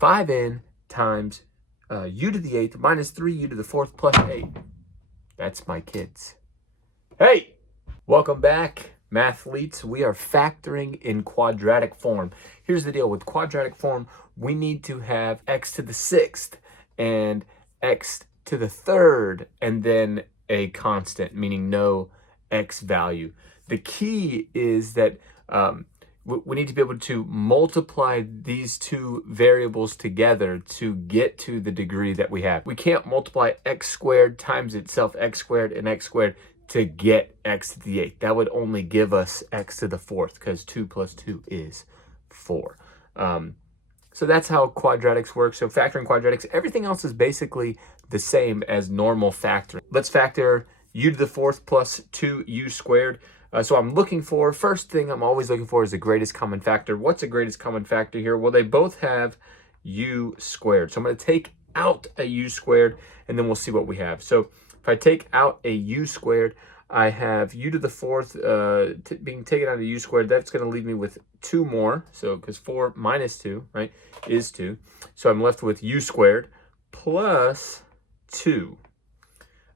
5n times u to the 8th minus 3u to the 4th plus 8. That's my kids. Hey, welcome back, mathletes. We are factoring in quadratic form. Here's the deal with quadratic form. We need to have x to the 6th and x to the 3rd and then a constant, meaning no x value. The key is that we need to be able to multiply these two variables together to get to the degree that we have. We can't multiply x squared times itself, x squared and x squared, to get x to the 8th. That would only give us x to the 4th, because 2 plus 2 is 4. So that's how quadratics work. So factoring quadratics, everything else is basically the same as normal factoring. Let's factor u to the 4th plus 2u squared. So I'm looking for, first thing I'm always looking for is the greatest common factor. What's the greatest common factor here? Well, they both have u squared. So I'm going to take out a u squared, and then we'll see what we have. So if I take out a u squared, I have u to the 4th being taken out of u squared. That's going to leave me with 2 more. So because 4 minus 2, right, is 2. So I'm left with u squared plus 2.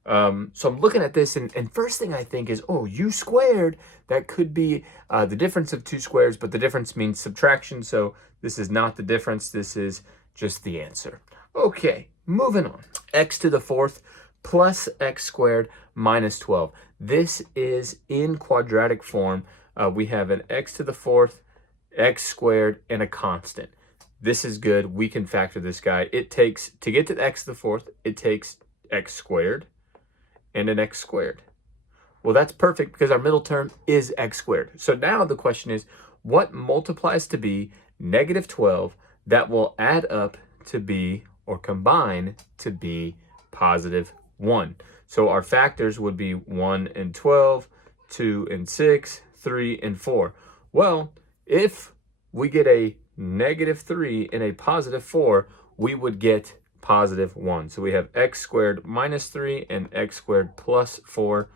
So I'm looking at this, and first thing I think is, oh, u squared, that could be the difference of two squares, but the difference means subtraction, so this is not the difference, this is just the answer. Okay, moving on. X to the 4th plus x squared minus 12. This is in quadratic form. We have an x to the 4th, x squared, and a constant. This is good. We can factor this guy. It takes, to get to x to the 4th, it takes x squared and an x squared. Well, that's perfect because our middle term is x squared. So now the question is, what multiplies to be negative 12 that will add up to be, or combine to be, positive 1? So our factors would be 1 and 12, 2 and 6, 3 and 4. Well, if we get a negative 3 and a positive 4, we would get positive 1. So we have x squared minus 3 and x squared plus 4.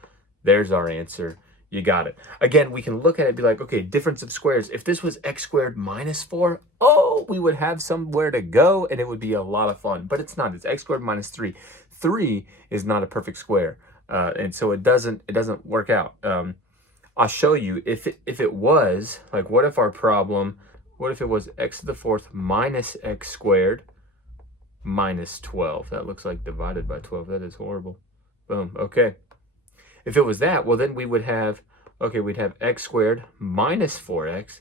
There's our answer. You got it. Again, we can look at it and be like, okay, difference of squares. If this was x squared minus 4, oh, we would have somewhere to go and it would be a lot of fun. But it's not. It's x squared minus 3. 3 is not a perfect square. And so it doesn't work out. I'll show you if it was, like, what if it was x to the 4th minus x squared minus 12. That looks like divided by 12. That is horrible. Boom. Okay. If it was that, well, then we would have, okay, we'd have x squared minus 4x,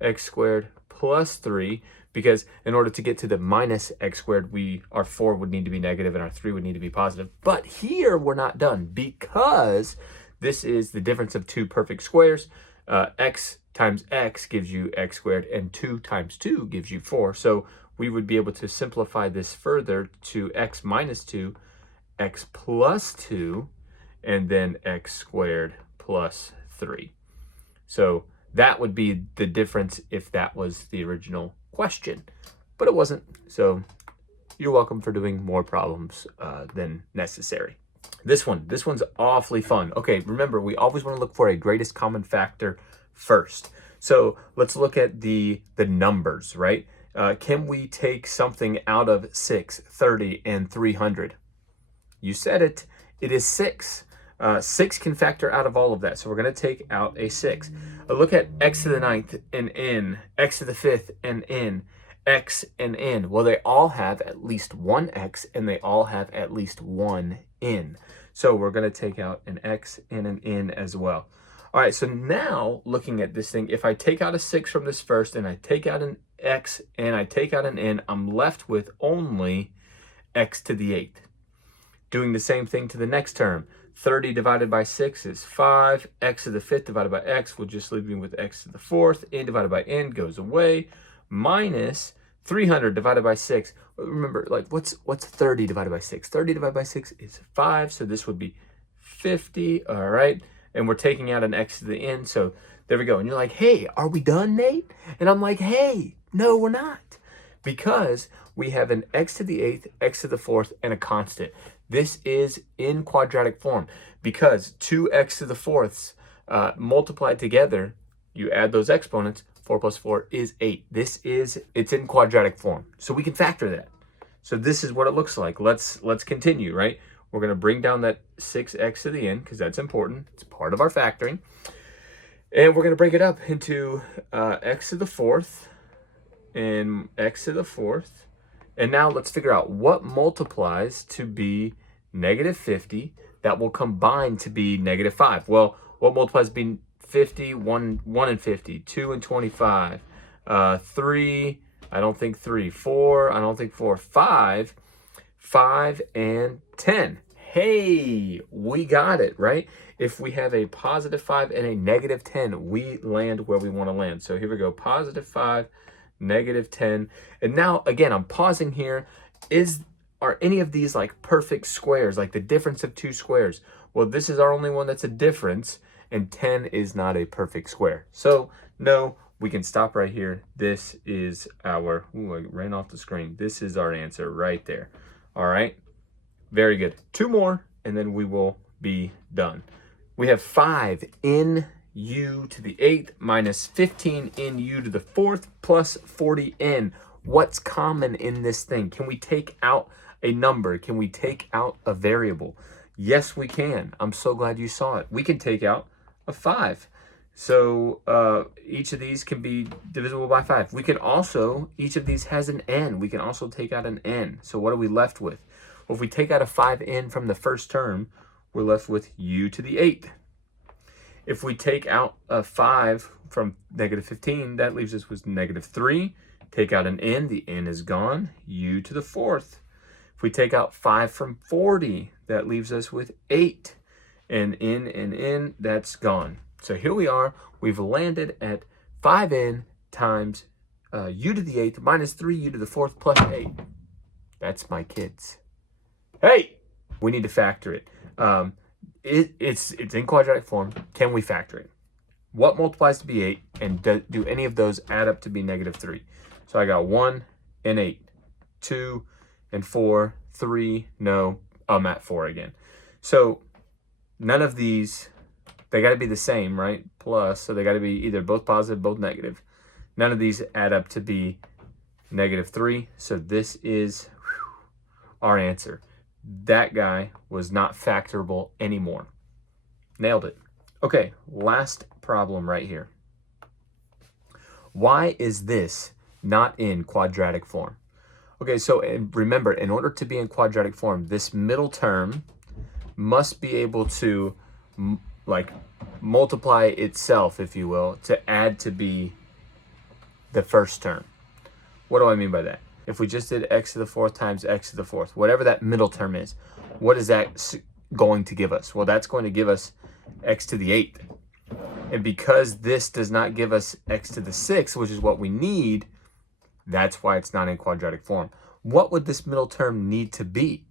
x squared plus 3, because in order to get to the minus x squared, our 4 would need to be negative and our 3 would need to be positive. But here we're not done, because this is the difference of two perfect squares. X times x gives you x squared, and 2 times 2 gives you 4. So we would be able to simplify this further to x minus 2, x plus 2, and then x squared plus 3. So that would be the difference if that was the original question. But it wasn't, so you're welcome for doing more problems than necessary. This one's awfully fun. Okay, remember, we always want to look for a greatest common factor first. So let's look at the numbers, right? Can we take something out of 6, 30, and 300? You said it. It is 6. 6 can factor out of all of that. So we're going to take out a 6. Look at x to the 9th and n, x to the 5th and n, x and n. Well, they all have at least one x and they all have at least one n. So we're going to take out an x and an n as well. All right, so now looking at this thing, if I take out a 6 from this first and I take out an x and I take out an n, I'm left with only x to the 8th. Doing the same thing to the next term. 30 divided by 6 is 5. X to the 5th divided by x will just leave me with x to the 4th. N divided by n goes away. Minus 300 divided by 6. Remember, like, what's 30 divided by 6? 30 divided by 6 is 5, so this would be 50, all right? And we're taking out an x to the n, so there we go. And you're like, hey, are we done, Nate? And I'm like, hey, no, we're not. Because we have an x to the 8th, x to the 4th, and a constant. This is in quadratic form because 2x to the 4ths multiplied together, you add those exponents, 4 plus 4 is 8. It's in quadratic form. So we can factor that. So this is what it looks like. Let's continue, right? We're going to bring down that 6x to the n because that's important. It's part of our factoring. And we're going to break it up into x to the fourth and x to the fourth. And now let's figure out what multiplies to be negative 50 that will combine to be negative 5. Well, what multiplies to be 50? 1 and 50, 2 and 25, 3, I don't think 3, 4, I don't think 4, 5, 5 and 10. Hey, we got it, right? If we have a positive 5 and a negative 10, we land where we want to land. So here we go, positive 5, negative 10. And now, again, I'm pausing here. Are any of these like perfect squares, like the difference of two squares? Well, this is our only one that's a difference, and 10 is not a perfect square. So, no, we can stop right here. This is our, ooh, I ran off the screen. This is our answer right there. All right, very good. 2 more, and then we will be done. We have 5 in u to the 8th minus 15 in u to the 4th plus 40n. What's common in this thing? Can we take out a number? Can we take out a variable? Yes, we can. I'm so glad you saw it. We can take out a 5. So each of these can be divisible by 5. We can also, each of these has an n. We can also take out an n. So what are we left with? Well, if we take out a 5n from the first term, we're left with u to the 8th. If we take out a 5 from negative 15, that leaves us with negative 3. Take out an n, the n is gone, u to the 4th. If we take out 5 from 40, that leaves us with 8. And n, that's gone. So here we are. We've landed at 5n times u to the 8th minus 3u to the 4th plus 8. That's my kids. Hey, we need to factor it. It's in quadratic form. Can we factor it? What multiplies to be 8, and do any of those add up to be negative 3? So I got 1 and 8, 2 and 4, 3, no, I'm at 4 again. So none of these, they got to be the same, right? Plus, so they got to be either both positive, both negative. None of these add up to be negative 3. So this is our answer. That guy was not factorable anymore. Nailed it. Okay, last problem right here. Why is this not in quadratic form? Okay, so remember, in order to be in quadratic form, this middle term must be able to like multiply itself, if you will, to add to be the first term. What do I mean by that? If we just did x to the 4th times x to the 4th, whatever that middle term is, what is that going to give us? Well, that's going to give us x to the 8th. And because this does not give us x to the 6th, which is what we need, that's why it's not in quadratic form. What would this middle term need to be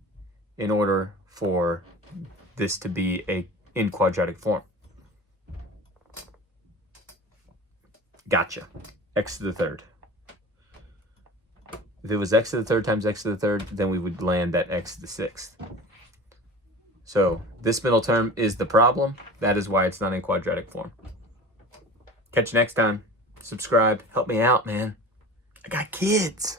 in order for this to be in quadratic form? Gotcha. X to the 3rd. If it was x to the 3rd times x to the 3rd, then we would land at x to the 6th. So this middle term is the problem. That is why it's not in quadratic form. Catch you next time. Subscribe. Help me out, man. I got kids.